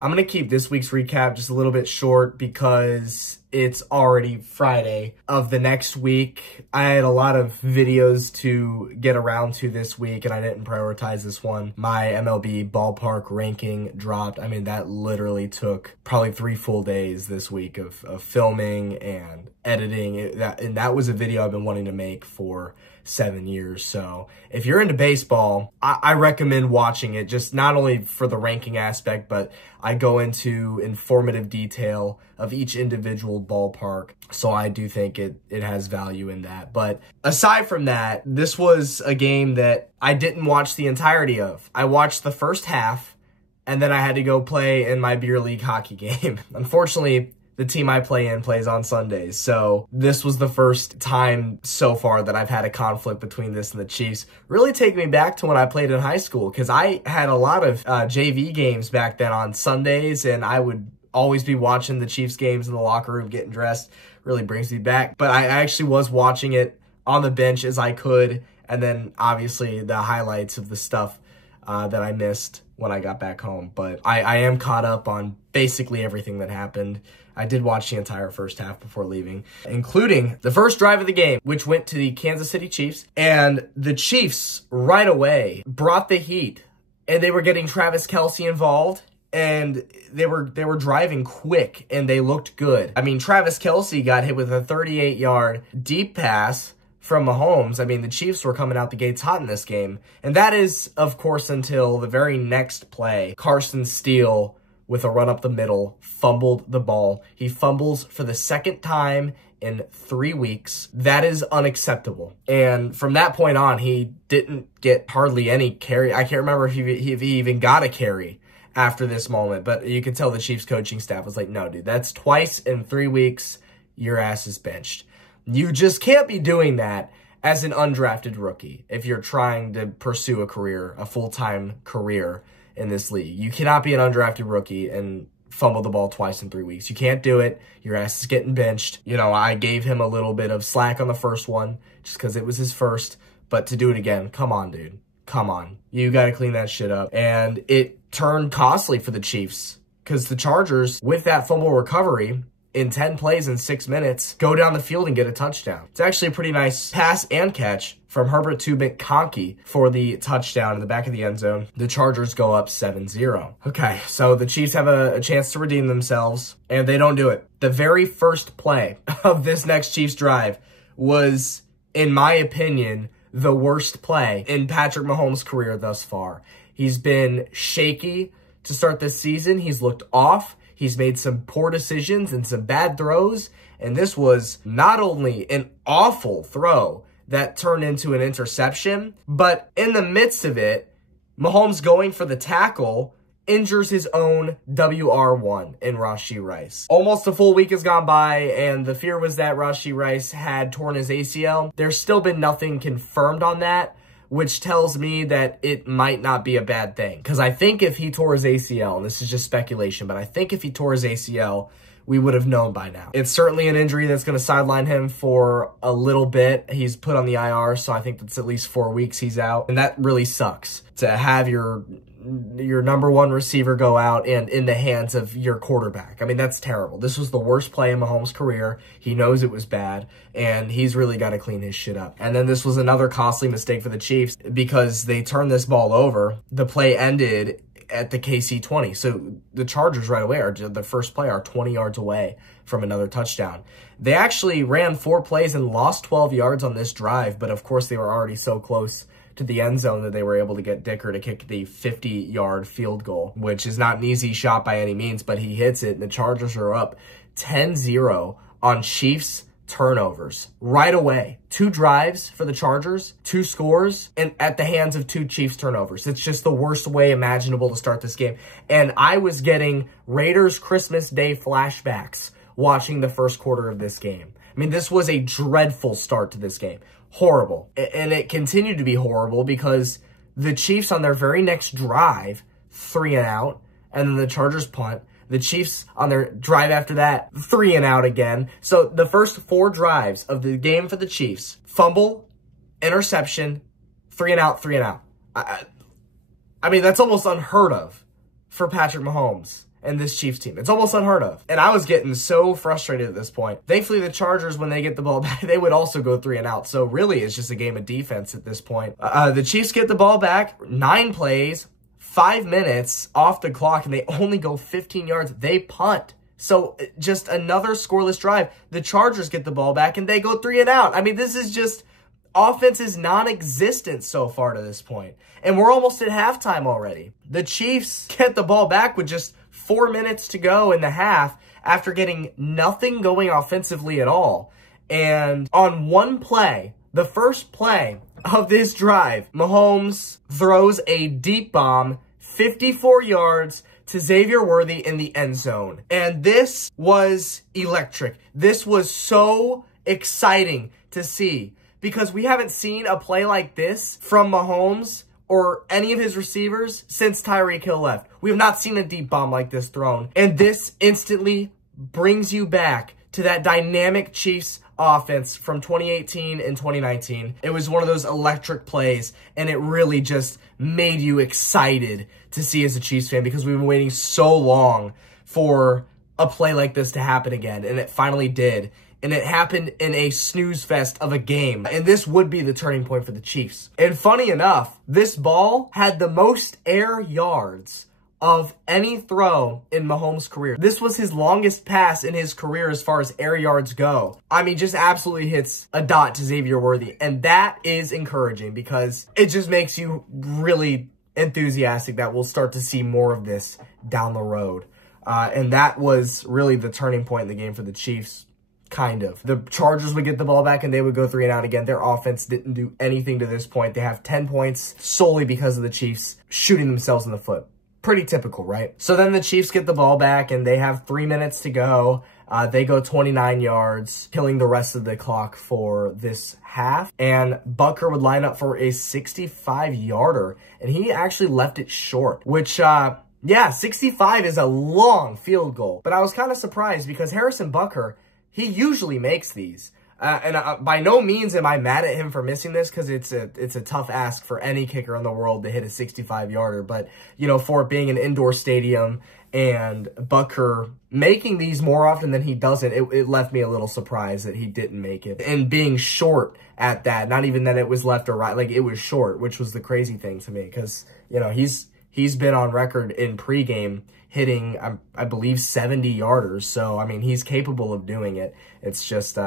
I'm going to keep this week's recap just a little bit short because it's already Friday of the next week. I had a lot of videos to get around to this week and I didn't prioritize this one. My MLB ballpark ranking dropped. I mean, that literally took probably 3 full days this week of filming and editing. And that was a video I've been wanting to make for 7 years. So if you're into baseball, I recommend watching it, just not only for the ranking aspect, but I go into informative detail of each individual ballpark. So I do think it has value in that. But aside from that, this was a game that I didn't watch the entirety of. I watched the first half and then I had to go play in my beer league hockey game. Unfortunately, the team I play in plays on Sundays. So this was the first time so far that I've had a conflict between this and the Chiefs. Really take me back to when I played in high school, because I had a lot of JV games back then on Sundays, and I would always be watching the Chiefs games in the locker room getting dressed. Really brings me back. But I actually was watching it on the bench as I could, and then obviously the highlights of the stuff that I missed when I got back home. But I am caught up on basically everything that happened. I did watch the entire first half before leaving, including the first drive of the game, which went to the Kansas City Chiefs. And the Chiefs right away brought the heat, and they were getting Travis Kelce involved, and they were driving quick, and they looked good. I mean, Travis Kelce got hit with a 38-yard deep pass from Mahomes. I mean, the Chiefs were coming out the gates hot in this game. And that is, of course, until the very next play. Carson Steele, with a run up the middle, fumbled the ball. He fumbles for the second time in 3 weeks. That is unacceptable. And from that point on, he didn't get hardly any carry. I can't remember if he even got a carry after this moment, but you could tell the Chiefs coaching staff was like, no, dude, that's twice in 3 weeks. Your ass is benched. You just can't be doing that as an undrafted rookie if you're trying to pursue a career, a full-time career in this league. You cannot be an undrafted rookie and fumble the ball twice in 3 weeks. You can't do it. Your ass is getting benched. You know, I gave him a little bit of slack on the first one just because it was his first, but to do it again, come on, dude. Come on. You got to clean that shit up. And it turned costly for the Chiefs because the Chargers, with that fumble recovery, in 10 plays in 6 minutes, go down the field and get a touchdown. It's actually a pretty nice pass and catch from Herbert to McConkey for the touchdown in the back of the end zone. The Chargers go up 7-0. Okay, so the Chiefs have a chance to redeem themselves, and they don't do it. The very first play of this next Chiefs drive was, in my opinion, the worst play in Patrick Mahomes' career thus far. He's been shaky to start this season. He's looked off. He's made some poor decisions and some bad throws, and this was not only an awful throw that turned into an interception, but in the midst of it, Mahomes going for the tackle injures his own WR1 in Rashee Rice. Almost a full week has gone by, and the fear was that Rashee Rice had torn his ACL. There's still been nothing confirmed on that, which tells me that it might not be a bad thing. Because I think if he tore his ACL, and this is just speculation, but I think if he tore his ACL, we would have known by now. It's certainly an injury that's going to sideline him for a little bit. He's put on the IR, so I think that's at least 4 weeks he's out. And that really sucks to have your number one receiver go out and in the hands of your quarterback. I mean, that's terrible. This was the worst play in Mahomes' career. He knows it was bad, and he's really got to clean his shit up. And then this was another costly mistake for the Chiefs because they turned this ball over. The play ended at the KC 20. So the Chargers right away, the first play, are 20 yards away from another touchdown. They actually ran 4 plays and lost 12 yards on this drive, but of course they were already so close to the end zone that they were able to get Dicker to kick the 50-yard field goal, which is not an easy shot by any means, but he hits it, and the Chargers are up 10-0 on Chiefs turnovers right away. 2 drives for the Chargers, 2 scores, and at the hands of 2 Chiefs turnovers. It's just the worst way imaginable to start this game. And I was getting Raiders Christmas Day flashbacks watching the first quarter of this game. I mean, this was a dreadful start to this game. Horrible. And it continued to be horrible because the Chiefs on their very next drive, 3 and out, and then the Chargers punt. The Chiefs on their drive after that, 3 and out again. So the first 4 drives of the game for the Chiefs, fumble, interception, 3 and out, 3 and out. I mean, that's almost unheard of for Patrick Mahomes. and this Chiefs team. It's almost unheard of. And I was getting so frustrated at this point. Thankfully, the Chargers, when they get the ball back, they would also go 3 and out. So really, it's just a game of defense at this point. The Chiefs get the ball back, 9 plays, 5 minutes off the clock, and they only go 15 yards. They punt. So just another scoreless drive. The Chargers get the ball back, and they go 3 and out. I mean, this is just... offense is non-existent so far to this point. And we're almost at halftime already. The Chiefs get the ball back with just 4 minutes to go in the half after getting nothing going offensively at all. And on one play, the first play of this drive, Mahomes throws a deep bomb, 54 yards, to Xavier Worthy in the end zone. And this was electric. This was so exciting to see, because we haven't seen a play like this from Mahomes or any of his receivers since Tyreek Hill left. We have not seen a deep bomb like this thrown. And this instantly brings you back to that dynamic Chiefs offense from 2018 and 2019. It was one of those electric plays, and it really just made you excited to see as a Chiefs fan, because we've been waiting so long for a play like this to happen again, and it finally did. And it happened in a snooze fest of a game. And this would be the turning point for the Chiefs. And funny enough, this ball had the most air yards of any throw in Mahomes' career. This was his longest pass in his career as far as air yards go. I mean, just absolutely hits a dot to Xavier Worthy. And that is encouraging, because it just makes you really enthusiastic that we'll start to see more of this down the road. And that was really the turning point in the game for the Chiefs. Kind of. The Chargers would get the ball back and they would go 3 and out again. Their offense didn't do anything to this point. They have 10 points solely because of the Chiefs shooting themselves in the foot. Pretty typical, right? So then the Chiefs get the ball back and they have 3 minutes to go. They go 29 yards, killing the rest of the clock for this half. And Butker would line up for a 65-yarder. And he actually left it short, which... yeah, 65 is a long field goal. But I was kind of surprised, because Harrison Butker... he usually makes these. And by no means am I mad at him for missing this, because it's a tough ask for any kicker in the world to hit a 65-yarder. But, you know, for it being an indoor stadium and Butker making these more often than he doesn't, it left me a little surprised that he didn't make it. And being short at that, not even that it was left or right, like it was short, which was the crazy thing to me. Because, you know, he's been on record in pregame hitting, I believe, 70-yarders. So, I mean, he's capable of doing it. It's just,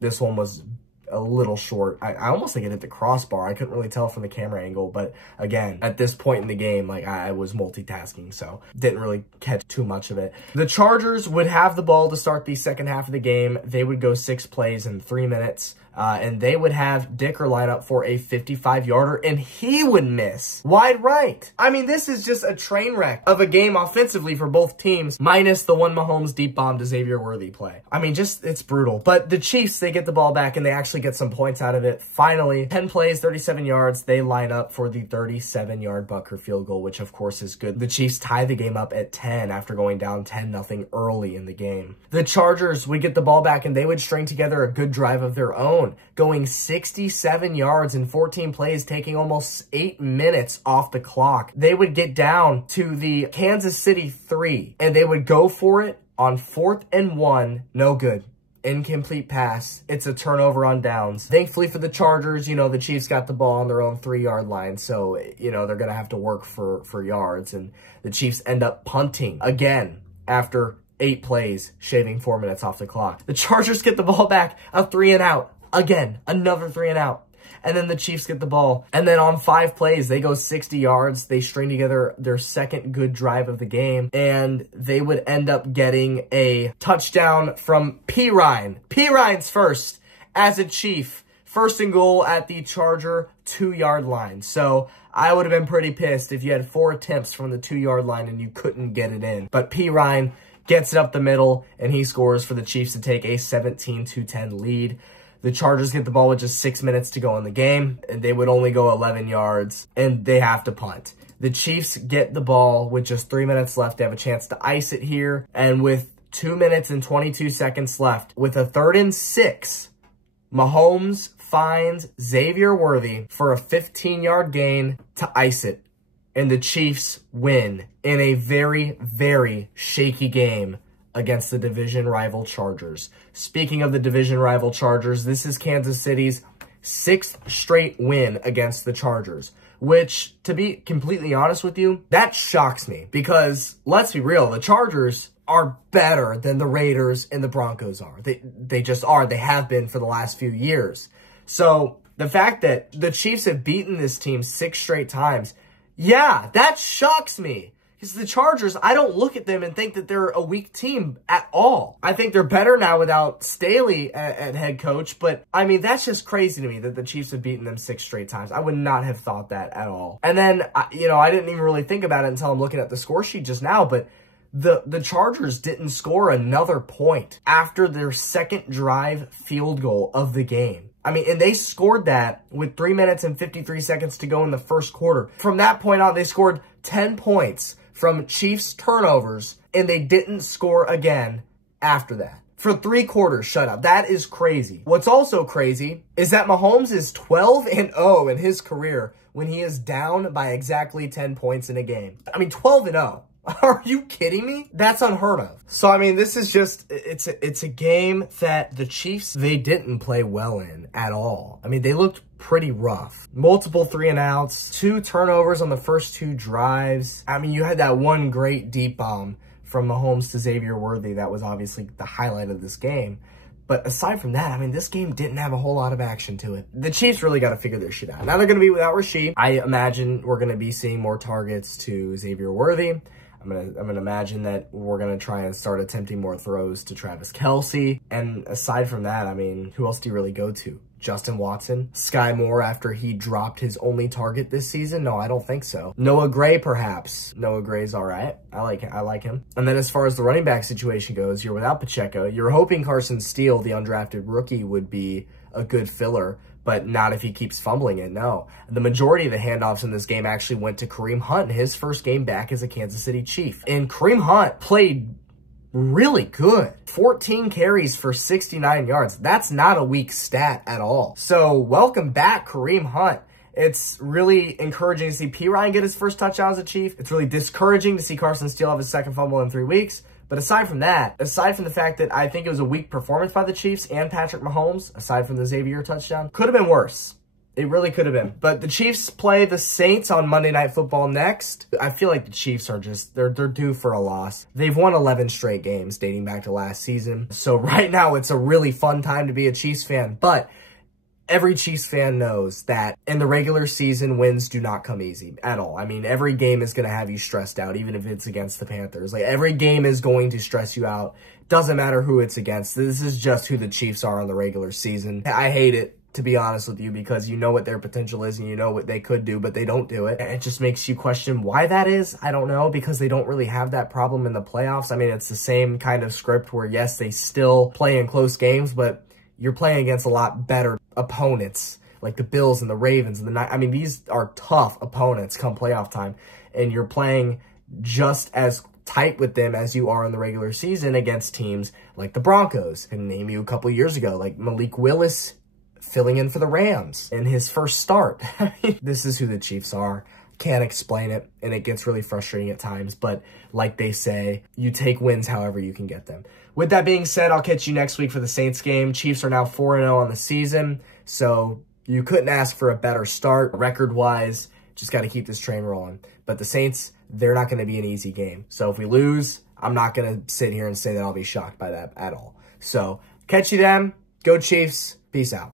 this one was a little short. I almost think it hit the crossbar. I couldn't really tell from the camera angle. But, again, at this point in the game, like, I was multitasking. So, didn't really catch too much of it. The Chargers would have the ball to start the second half of the game. They would go 6 plays in 3 minutes. And they would have Dicker line up for a 55-yarder, and he would miss wide right. I mean, this is just a train wreck of a game offensively for both teams, minus the one Mahomes deep bomb to Xavier Worthy play. I mean, just, it's brutal. But the Chiefs, they get the ball back, and they actually get some points out of it. Finally, 10 plays, 37 yards. They line up for the 37-yard Butker field goal, which, of course, is good. The Chiefs tie the game up at 10 after going down 10-0 early in the game. The Chargers would get the ball back, and they would string together a good drive of their own, going 67 yards in 14 plays, taking almost 8 minutes off the clock. They would get down to the Kansas City 3, and they would go for it on 4th and 1. No good. Incomplete pass. It's a turnover on downs. Thankfully for the Chargers, you know, the Chiefs got the ball on their own 3-yard line, so, you know, they're going to have to work for yards, and the Chiefs end up punting again after 8 plays, shaving 4 minutes off the clock. The Chargers get the ball back, a 3 and out. Again, another 3 and out. And then the Chiefs get the ball. And then on 5 plays, they go 60 yards. They string together their second good drive of the game. And they would end up getting a touchdown from Perine. Perine's first as a Chief. 1st and goal at the Charger 2-yard line. So I would have been pretty pissed if you had 4 attempts from the 2-yard line and you couldn't get it in. But Perine gets it up the middle, and he scores for the Chiefs to take a 17-10 lead. The Chargers get the ball with just 6 minutes to go in the game, and they would only go 11 yards, and they have to punt. The Chiefs get the ball with just 3 minutes left. They have a chance to ice it here, and with 2 minutes and 22 seconds left, with a 3rd and 6, Mahomes finds Xavier Worthy for a 15-yard gain to ice it. and the Chiefs win in a very, very shaky game against the division rival Chargers. Speaking of the division rival Chargers, this is Kansas City's 6th straight win against the Chargers, which, to be completely honest with you, that shocks me because, let's be real, the Chargers are better than the Raiders and the Broncos are. They just are. They have been for the last few years. So the fact that the Chiefs have beaten this team 6 straight times, yeah, that shocks me. Because the Chargers, I don't look at them and think that they're a weak team at all. I think they're better now without Staley at head coach. But, I mean, that's just crazy to me that the Chiefs have beaten them 6 straight times. I would not have thought that at all. And then, you know, I didn't even really think about it until I'm looking at the score sheet just now. But the Chargers didn't score another point after their second drive field goal of the game. I mean, and they scored that with 3 minutes and 53 seconds to go in the first quarter. From that point on, they scored 10 points from Chiefs turnovers, and they didn't score again after that. For 3 quarters shutout. That is crazy. What's also crazy is that Mahomes is 12-0 in his career when he is down by exactly 10 points in a game. I mean, 12-0. Are you kidding me? That's unheard of. So, I mean, this is just, it's a game that the Chiefs, they didn't play well in at all. I mean, they looked pretty rough. Multiple 3-and-outs, 2 turnovers on the first 2 drives. I mean, you had that one great deep bomb from Mahomes to Xavier Worthy. That was obviously the highlight of this game. But aside from that, I mean, this game didn't have a whole lot of action to it. The Chiefs really got to figure their shit out. Now they're going to be without Rasheed. I imagine we're going to be seeing more targets to Xavier Worthy. I'm gonna imagine that we're gonna try and start attempting more throws to Travis Kelce. And aside from that, I mean, who else do you really go to? Justin Watson? Sky Moore after he dropped his only target this season? No, I don't think so. Noah Gray, perhaps. Noah Gray's all right. I like him. And then as far as the running back situation goes, you're without Pacheco. You're hoping Carson Steele, the undrafted rookie, would be a good filler, but not if he keeps fumbling it, no. The majority of the handoffs in this game actually went to Kareem Hunt in his first game back as a Kansas City Chief. And Kareem Hunt played really good. 14 carries for 69 yards. That's not a weak stat at all. So welcome back, Kareem Hunt. It's really encouraging to see P. Ryan get his first touchdown as a Chief. It's really discouraging to see Carson Steele have his second fumble in 3 weeks. But aside from that, aside from the fact that I think it was a weak performance by the Chiefs and Patrick Mahomes, aside from the Xavier touchdown, could have been worse. It really could have been. But the Chiefs play the Saints on Monday Night Football next. I feel like the Chiefs are just, they're due for a loss. They've won 11 straight games dating back to last season. So right now, it's a really fun time to be a Chiefs fan. But every Chiefs fan knows that in the regular season, wins do not come easy at all. I mean, every game is going to have you stressed out, even if it's against the Panthers. Like, every game is going to stress you out. Doesn't matter who it's against. This is just who the Chiefs are on the regular season. I hate it, to be honest with you, because you know what their potential is and you know what they could do, but they don't do it. And it just makes you question why that is. I don't know, because they don't really have that problem in the playoffs. I mean, it's the same kind of script where, yes, they still play in close games, but you're playing against a lot better opponents, like the Bills and the Ravens and I mean, these are tough opponents come playoff time, and you're playing just as tight with them as you are in the regular season against teams like the Broncos. I can name you a couple years ago, like Malik Willis filling in for the Rams in his first start. This is who the Chiefs are. Can't explain it, and it gets really frustrating at times, but like they say, you take wins however you can get them. With that being said, I'll catch you next week for the Saints game. Chiefs are now 4-0 on the season, so you couldn't ask for a better start record-wise. Just got to keep this train rolling. But the Saints, they're not going to be an easy game. So if we lose, I'm not going to sit here and say that I'll be shocked by that at all. So catch you then. Go Chiefs. Peace out.